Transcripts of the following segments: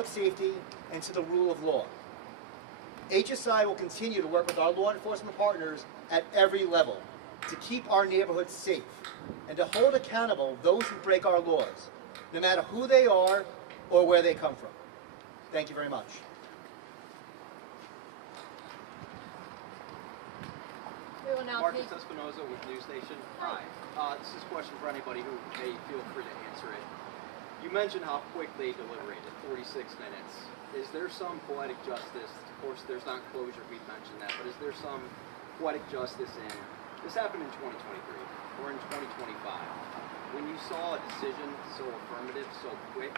public safety and to the rule of law. HSI will continue to work with our law enforcement partners at every level to keep our neighborhoods safe and to hold accountable those who break our laws, no matter who they are or where they come from. Thank you very much. Marcus Espinoza with News Nation. Hi. This is a question for anybody who may feel free to answer it. You mentioned how quick they deliberated, 46 minutes. Is there some poetic justice? Of course, there's not closure, we've mentioned that, but is there some poetic justice in, this happened in 2023, we're in 2025. When you saw a decision so affirmative, so quick,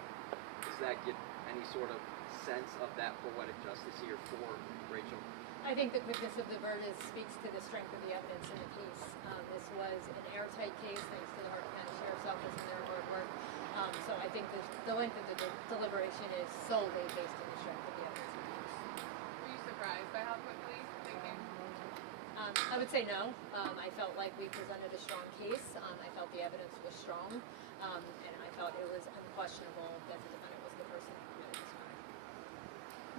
does that give any sort of sense of that poetic justice here for Rachel? I think the quickness of the verdict speaks to the strength of the evidence in the case. This was an airtight case thanks to the Hartford County Sheriff's Office and their hard work. So I think the length of the deliberation is solely based on the strength of the evidence in the case. Were you surprised by how quickly they came? I would say no. I felt like we presented a strong case. I felt the evidence was strong, and I felt it was unquestionable that the defendant was the person who committed this crime.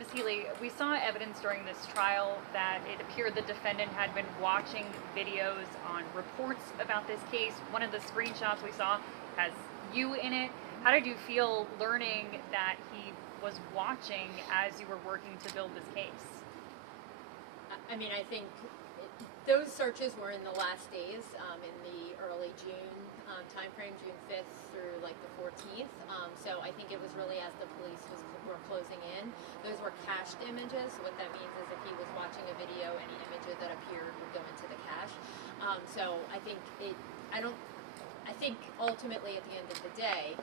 Ms. Healy, we saw evidence during this trial that it appeared the defendant had been watching videos on reports about this case. One of the screenshots we saw has you in it. How did you feel learning that he was watching as you were working to build this case? I mean, I think those searches were in the last days, in the early June timeframe, June 5th through like the 14th. So I think it was really as the police were closing in. Those were cached images. So what that means is if he was watching a video, any image that appeared would go into the cache. So I think I think ultimately at the end of the day,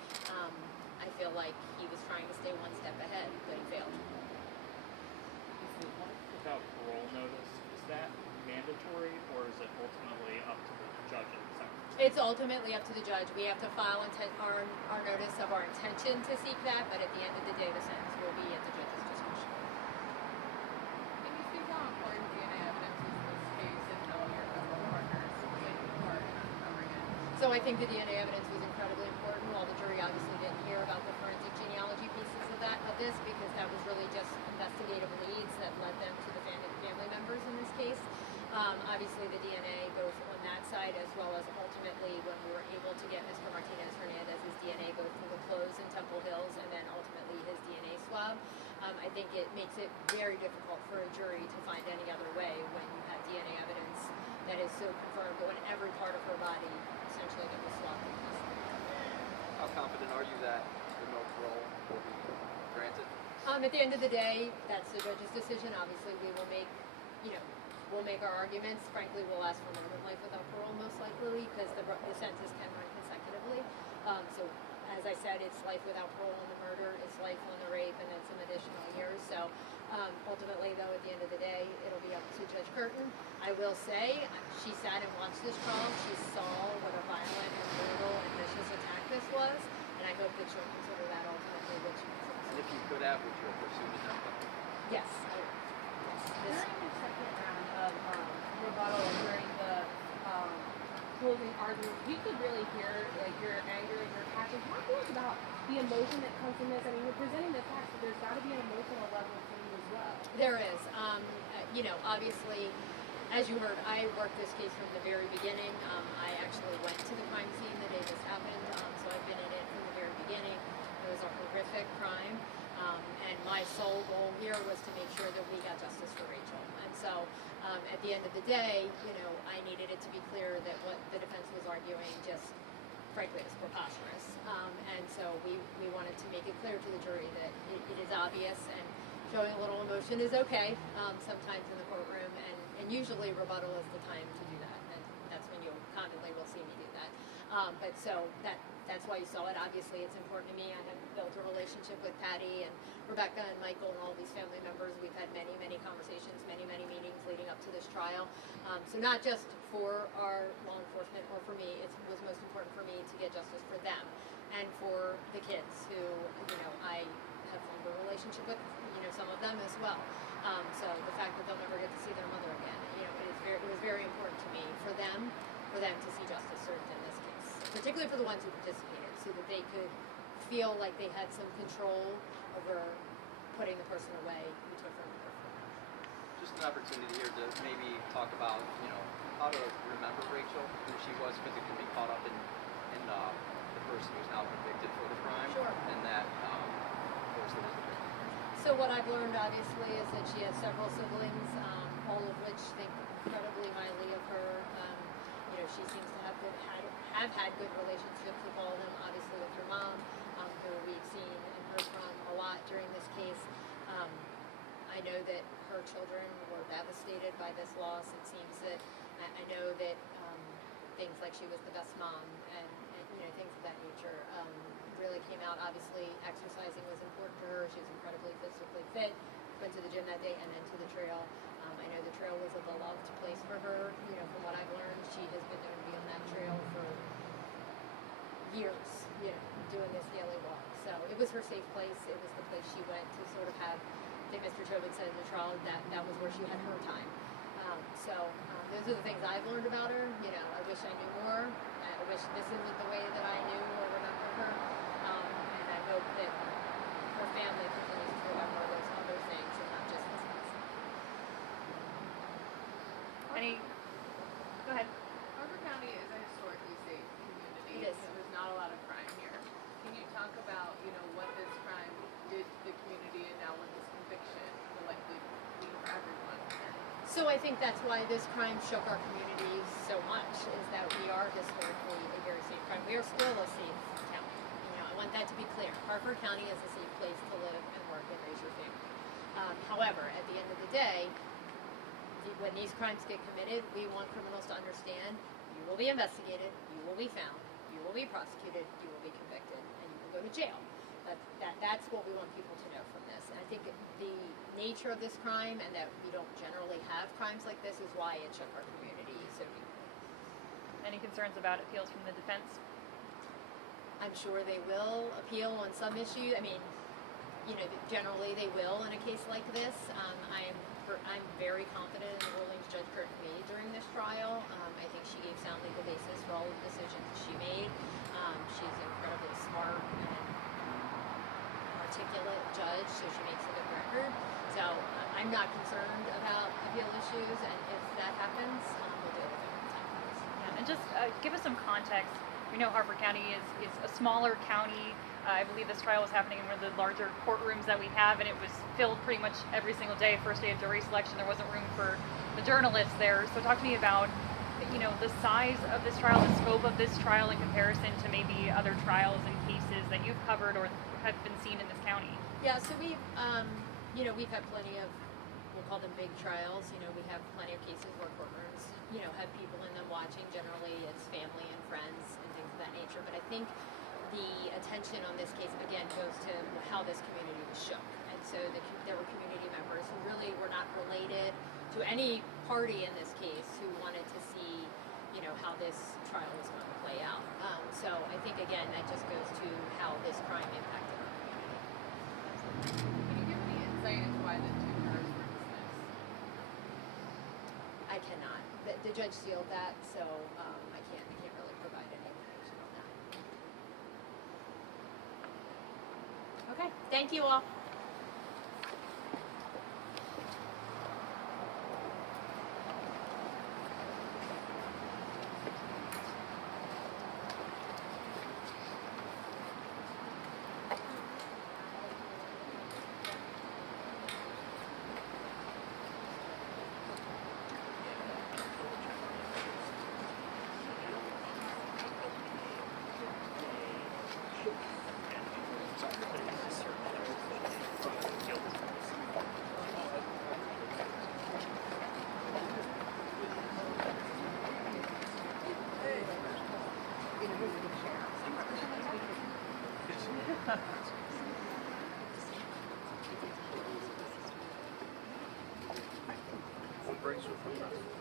I feel like he was trying to stay one step ahead, but he failed. Without parole notice, is that mandatory or is it ultimately up to the judges? It's ultimately up to the judge. We have to file our notice of our intention to seek that, but at the end of the day, the sentence will be at the judge's discretion. Can you speak how important DNA evidence is in this case and how your federal partners played a part in uncovering it? So I think the DNA evidence was incredibly important. While the jury obviously didn't hear about the forensic genealogy pieces of this, because that was really just investigative leads that led them to the family members in this case. Obviously, the DNA goes on that side, as well as ultimately when we were able to get Mr. Martinez Hernandez's DNA go through the clothes in Temple Hills, and then ultimately his DNA swab. I think it makes it very difficult for a jury to find any other way when you have DNA evidence that is so confirmed on every part of her body, essentially, that was swabbed. How confident are you that the no parole will be granted? At the end of the day, that's the judge's decision. Obviously, we will make, we'll make our arguments. Frankly, we'll ask for minimum life without parole, most likely, because the sentences can run consecutively. So, as I said, it's life without parole on the murder, it's life on the rape, and then some additional years. So, ultimately, though, at the end of the day, it'll be up to Judge Curtin. I will say, she sat and watched this trial. She saw what a violent and brutal and vicious attack this was, and I hope that she'll consider that ultimately what she considers. And if you could have, would you have pursued it? Yes, I would. Yes. During the second round of rebuttal, during the closing argument, you could really hear like your anger and your passion. Talk to us about the emotion that comes from this. I mean, we're presenting the facts, but there's got to be an emotional level for you as well. There is. Obviously, as you heard, I worked this case from the very beginning. I actually went to the crime scene the day this happened, so I've been in it from the very beginning. It was a horrific crime. And my sole goal here was to make sure that we got justice for Rachel. And so at the end of the day, I needed it to be clear that what the defense was arguing just, frankly, is preposterous. And so we wanted to make it clear to the jury that it is obvious, and showing a little emotion is okay sometimes in the courtroom, and usually rebuttal is the time to do that. And that's when you commonly will see me do that. But so that's why you saw it. Obviously, it's important to me. I have built a relationship with Patty and Rebecca and Michael and all these family members. We've had many, many conversations, many, many meetings leading up to this trial. So not just for our law enforcement or for me, it was most important for me to get justice for them and for the kids who, I have formed a relationship with, some of them as well. So the fact that they'll never get to see their mother again, it was very important to me for them to see justice served in this case, particularly for the ones who participated, so that they could feel like they had some control over just an opportunity here to maybe talk about, how to remember Rachel, who she was, because it can be caught up in the person who's now convicted for the crime. Sure. And that, of course, there was the victim. So what I've learned, obviously, is that she has several siblings, all of which think incredibly highly of her. She seems to have had good relationships with all of them, obviously with her mom, who we've seen and heard from a lot during this case. I know that her children were devastated by this loss. It seems that, I know that things like she was the best mom and things of that nature really came out. Obviously, exercising was important to her. She was incredibly physically fit, went to the gym that day and then to the trail. I know the trail was a beloved place for her. From what I've learned, she has been known to be on that trail for years, doing this daily walk. So it was her safe place. It was the place she went to sort of have, I think Mr. Tobin said in the trial, that was where she had her time. Those are the things I've learned about her. I wish I knew more. I wish this isn't the way that I knew or remembered her. And I hope that her family continues to remember those other things and not just this case. Go ahead. Harper County is a historically safe community. It is. There's not a lot of crime here. Can you talk about, what this crime did to the community and now with this conviction will likely mean for everyone? So I think that's why this crime shook our community so much, is that we are historically a very safe crime. We are still a safe county. I want that to be clear. Harford County is a safe place to live and work and raise your family. However, at the end of the day, when these crimes get committed, we want criminals to understand you will be investigated, you will be found, you will be prosecuted, you will be convicted, and you will go to jail. That's what we want people to know from this. And I think the nature of this crime and that we don't generally have crimes like this is why it shook our community so deeply. Any concerns about appeals from the defense? I'm sure they will appeal on some issue. Generally they will in a case like this. I'm very confident in the rulings Judge Curtin made during this trial. I think she gave sound legal basis for all of the decisions she made. She's an incredibly smart and articulate judge, so she makes a good record. So I'm not concerned about appeal issues, and if that happens, we'll deal with it when the time comes. Yeah, and just give us some context. We know Harford County is a smaller county. I believe this trial was happening in one of the larger courtrooms that we have, and it was filled pretty much every single day. First day of jury selection, there wasn't room for the journalists there. So talk to me about, the size of this trial, the scope of this trial in comparison to maybe other trials and cases that you've covered or have been seen in this county. Yeah, so we've had plenty of, we'll call them big trials. We have plenty of cases where courtrooms, have people in them watching. Generally, it's family and friends and things of that nature. But I think the attention on this case, again, goes to how this community was shook. And so there were community members who really were not related to any party in this case who wanted to see, how this trial was going to play out. So I think, again, that just goes to how this crime impacted our community. Can you give me insight into why the two jurors were dismissed? I cannot. The judge sealed that, so I can't really provide any information on that. Okay, thank you all. What brings you from that?